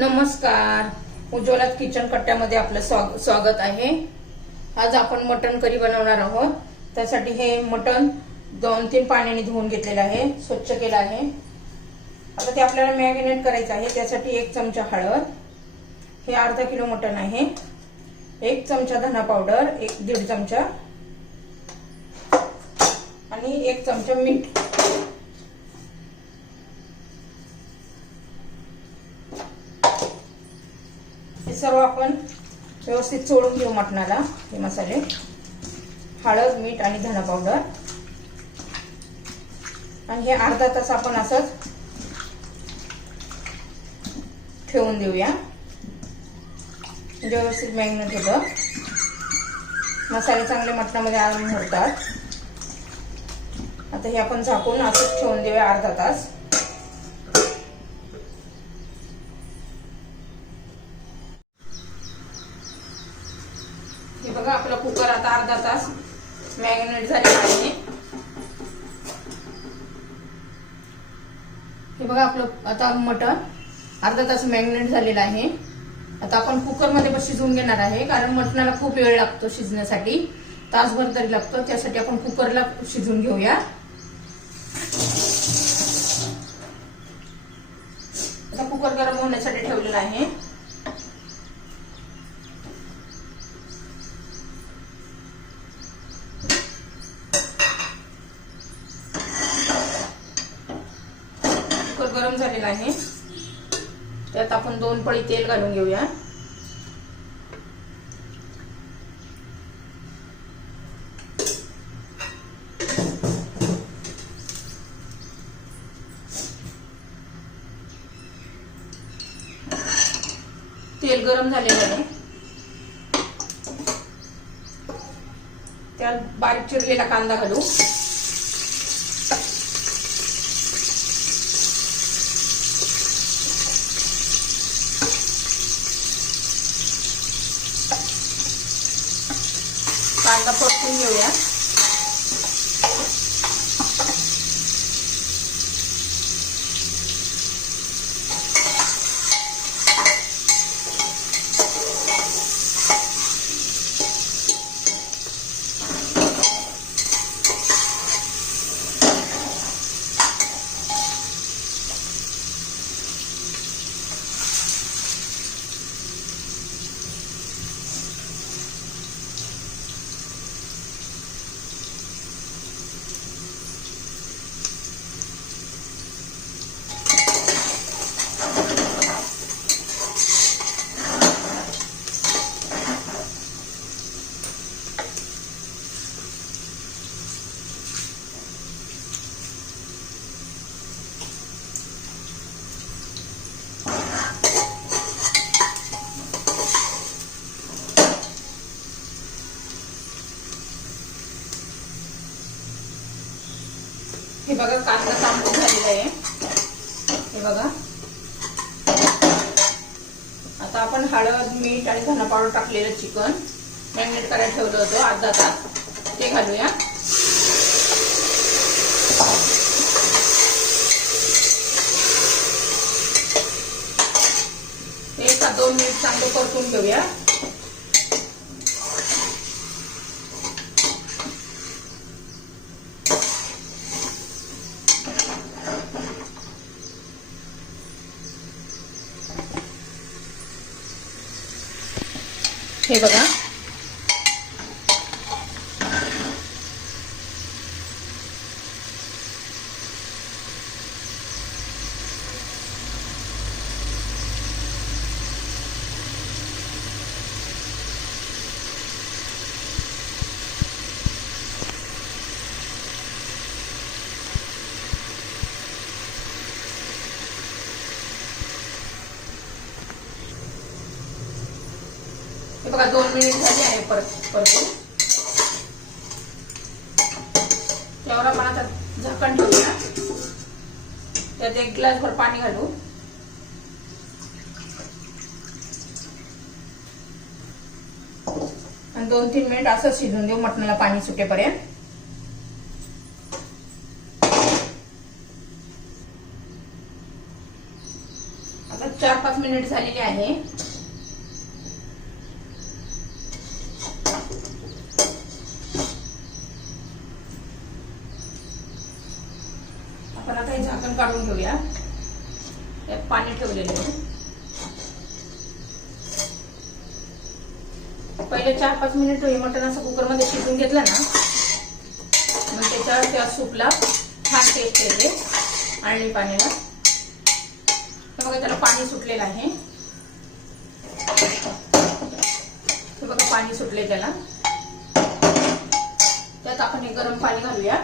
नमस्कार. उज्ज्वला किचन कट्ट्यामध्ये आपलं स्वाग- स्वागत आहे. आज आपण मटण करी बनवणार आहोत. त्यासाठी हे मटण दोन तीन पाण्याने धुवून घेतलेलं आहे. स्वच्छ केलं आहे. आता ते आपल्याला मॅरिनेट करायचं आहे. त्यासाठी एक चमचा हळद. हे अर्धा किलो मटण आहे. एक चमचा धना पावडर. एक दीड चमचा. आणि एक चमचा मीठ. सर्व आपण व्यवस्थित चोळून घेऊ मटणाला हे मसाले. हळद मीठ आणि धना पावडर. आणि हे अर्धा तास आपण असंच ठेवून देऊया. म्हणजे व्यवस्थित मॅग्नेट होतं मसाले चांगले मटणामध्ये आराम होतात. आता हे आपण झाकून असंच ठेवून देऊया अर्धा तास हे बघा आपला कुकर आता अर्धा तास मॅग्नेट झालेला आहे हे बघा आपलं आता मटण. अर्धा तास मॅग्नेट झालेलं आहे. आता आपण कुकरमध्ये पण शिजवून घेणार आहे कारण मटणाला खूप वेळ लागतो शिजण्यासाठी. तासभर तरी लागतो त्यासाठी आपण कुकरला शिजवून घेऊया. आता कुकर गरम होण्यासाठी ठेवलेला आहे. कुकर गरम झालेला आहे. त्यात आपण दोन पळी तेल घालून घेऊया. तेल गरम झालेलं आहे. त्यात बारीक चिरलेला कांदा घालू. कांदा परतून घेऊया हे बघा कांदा तांबून झालेला आहे हे बघा. आता आपण हळद मीठ आणि धना पावडर टाकलेलं चिकन. मॅरिनेट करायला ठेवलं होतं अर्धा तास. ते घालूया. एक दोन मिनिट चांगलं परतून घेऊया. हे बघा. हे बघा दोन मिनिट झाली आहे परत परतून. त्यावर आपण आता झाकण ठेवूया. त्यात एक ग्लासभर पाणी घालू. आणि दोन तीन मिनिट असं शिजून देऊ मटणाला पाणी सुटेपर्यंत. आता चार पाच मिनिट झालेली आहे आपण आता हे झाकण काढून घेऊया त्यात पाणी ठेवलेलं आहे. पहिले चार पाच मिनिट हे मटण असं कुकरमध्ये शिजून घेतलं ना मग त्याच्यावर त्या सूपला छान टेस्ट येते. आणि पाण्याला. बघा त्याला पाणी सुटलेलं आहे. बघा पाणी सुटले त्याला. त्यात आपण हे गरम पाणी घालूया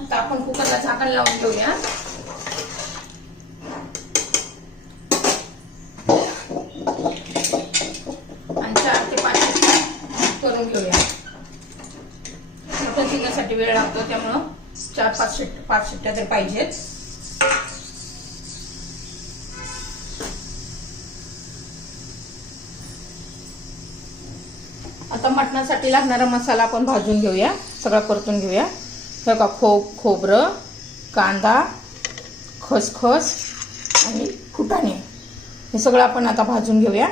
आता आपण झाकण लावून घेऊया. आणि चार ते पाच करून घेऊया. मटण शिजण्यासाठी वेळ लागतो त्यामुळं चार पाच शिट्ट पाच शिट्ट्या तर पाहिजेत आता मटणासाठी लागणारा मसाला आपण भाजून घेऊया सगळा परतून घेऊया. हे का खो खोबरं कांदा खसखस आणि फुटाणे. हे सगळं आपण आता भाजून घेऊया.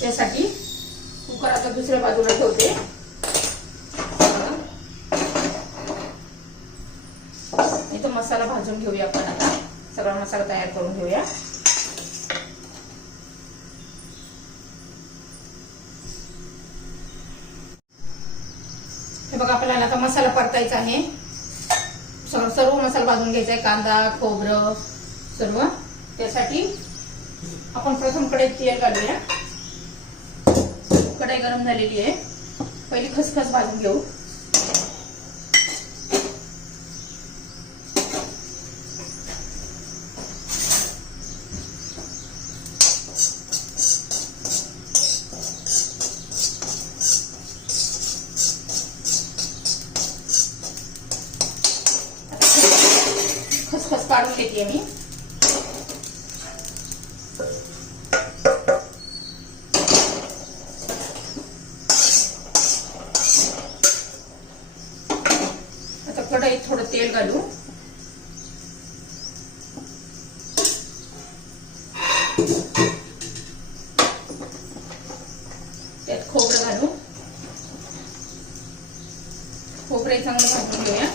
त्यासाठी कुकर आता दुसऱ्या बाजूला ठेवते. इथं मसाला भाजून घेऊया आपण आता. सगळा मसाला तयार करून घेऊया हे बघा आपल्याला आता मसाला परतायचा आहे. सर्व सर्व मसाला भाजून घ्यायचा आहे. कांदा खोबरं सर्व. त्यासाठी आपण प्रथम कढईत तेल घालूया. कढई गरम झालेली आहे. पहिली खसखस भाजून घेऊ. खसखस काढून घेते मी आता कढईत थोडं तेल घालू. त्यात खोबरं घालू. खोबरे चांगलं भाजून घेऊया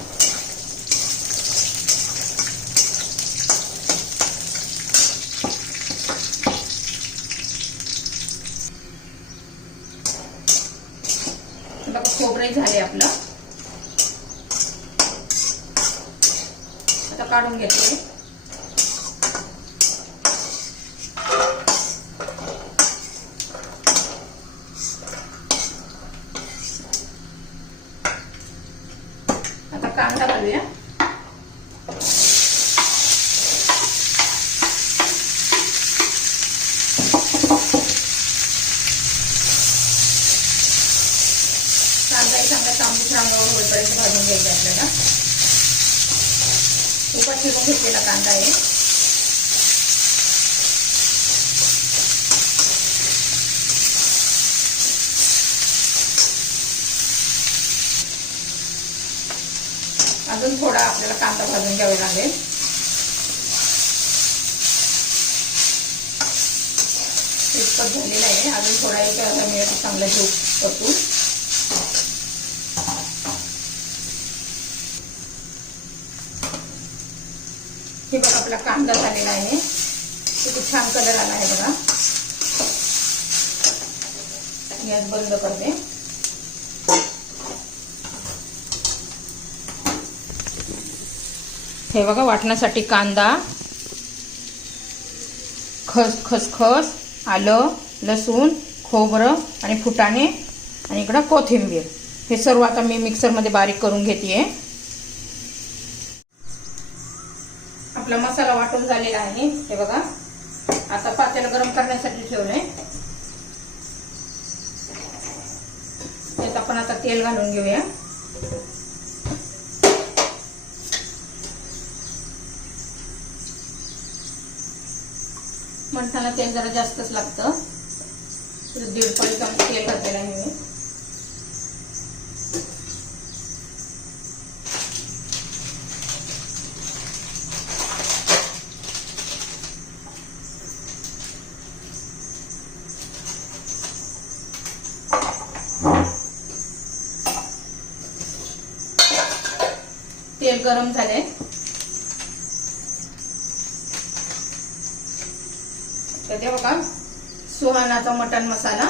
आता खोबरंही झाले आपलं आता काढून घेते आता कांदा घालूया कांदाही चांगला तांबूस रंगावर होईपर्यंत भाजून घ्यायचा आपल्याला उभा चिरून घेतलेला कांदा आहे. अजून थोडा आपल्याला कांदा भाजून घ्यावा लागेल. इतकं झालेला आहे. अजून थोडा एक मिनिट चांगला घेऊ परतून हे बघा आपला कांदा झालेला आहे. किती छान कलर आला आहे बघा. गॅस बंद करते. हे बघा वाटण्यासाठी कांदा. खस खसखस आलं लसूण खोबरं आणि फुटाणे आणि इकडं कोथिंबीर. हे सर्व आता मी मिक्सरमध्ये बारीक करून घेते आहे आपला मसाला वाटून झालेला आहे. हे बघा. आता पातेला गरम करण्यासाठी ठेवलंय. त्यात आपण आता तेल घालून घेऊया. मटणाला तेल जरा जास्तच लागतं. दीड पाणी तेल घातलेलं आहे मी. गरम झाले. तर ते बघा सुहानाचा मटण मसाला.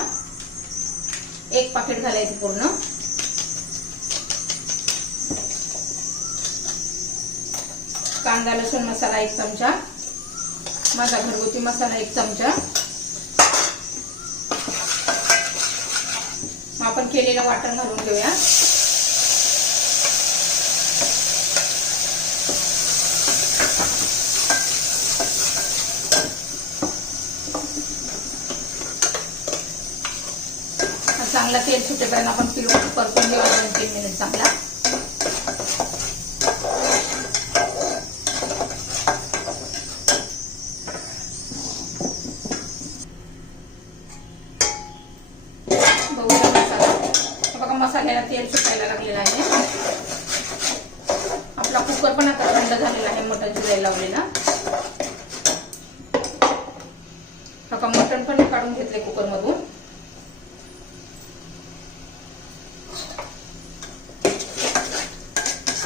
एक पाकिट घालायचं पूर्ण. कांदा लसूण मसाला एक चमचा. माझा घरगुती मसाला एक चमचा. आपण केलेलं वाटण घालून घेऊया. चांगला तेल सुटेपर्यंत आपण पिळून परतून घेऊ. दोन तीन मिनिट चांगला. बघा मसाल्याला तेल सुटायला लागलेलं आहे. आपला कुकर पण आता थंड झालेला आहे मटण शिजायला लावलेला. बघा मटण पण काढून घेतले कुकरमधून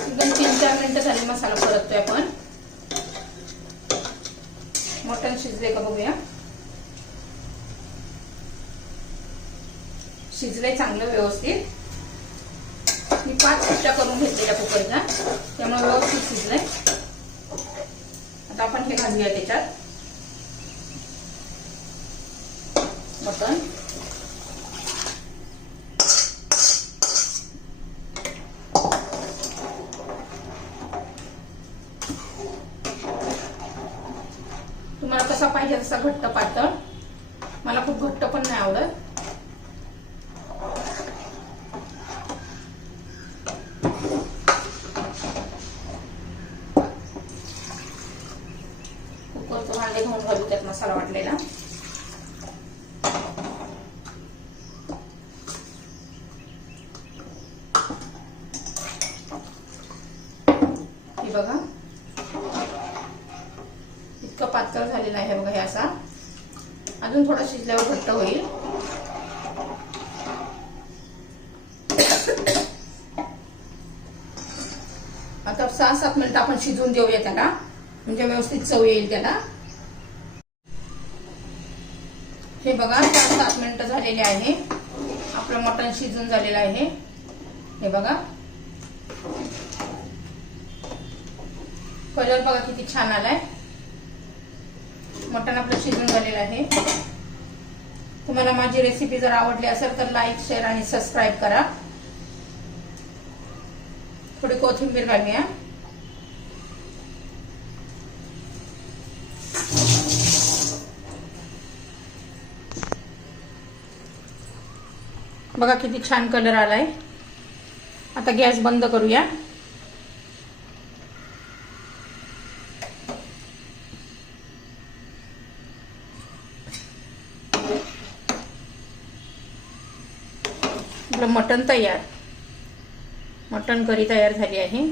एकदम तीन चार मिनिटं झाली मसाला परततोय आपण मटण शिजले का बघूया शिजलंय चांगलं व्यवस्थित. मी पाच शिट्ट्या करून घेतलेल्या कुकरच्या. त्यामुळे व्यवस्थित शिजलंय आता आपण हे घालूया त्याच्यात. मटण. तुम्हाला कसा पाहिजे तसा घट्ट पातळ. मला खूप घट्ट पण नाही आवडत कुकरचं भांडे धुवून घालू त्यात मसाला वाटलेला हे बघा. इतकं पातळ झालेलं आहे बघा हे असा. अजून थोडा शिजल्यावर घट्ट होईल. आता सहा सात मिनिटं आपण शिजवून देऊया त्याला. म्हणजे व्यवस्थित चव येईल त्याला. हे बघा चार सात मिनिटं झालेले आहे. आपलं मटण शिजून झालेलं आहे. हे बघा. कलर बघा किती छान आलाय. मटण आपलं शिजून झालेलं आहे. तुम्हाला माझी रेसिपी जर आवडली असेल तर लाईक शेअर आणि सबस्क्राईब करा. थोडी कोथिंबीर घालूया. बघा किती छान कलर आलाय. आता गॅस बंद करूया आपलं मटण तयार. मटण करी तयार झाली आहे.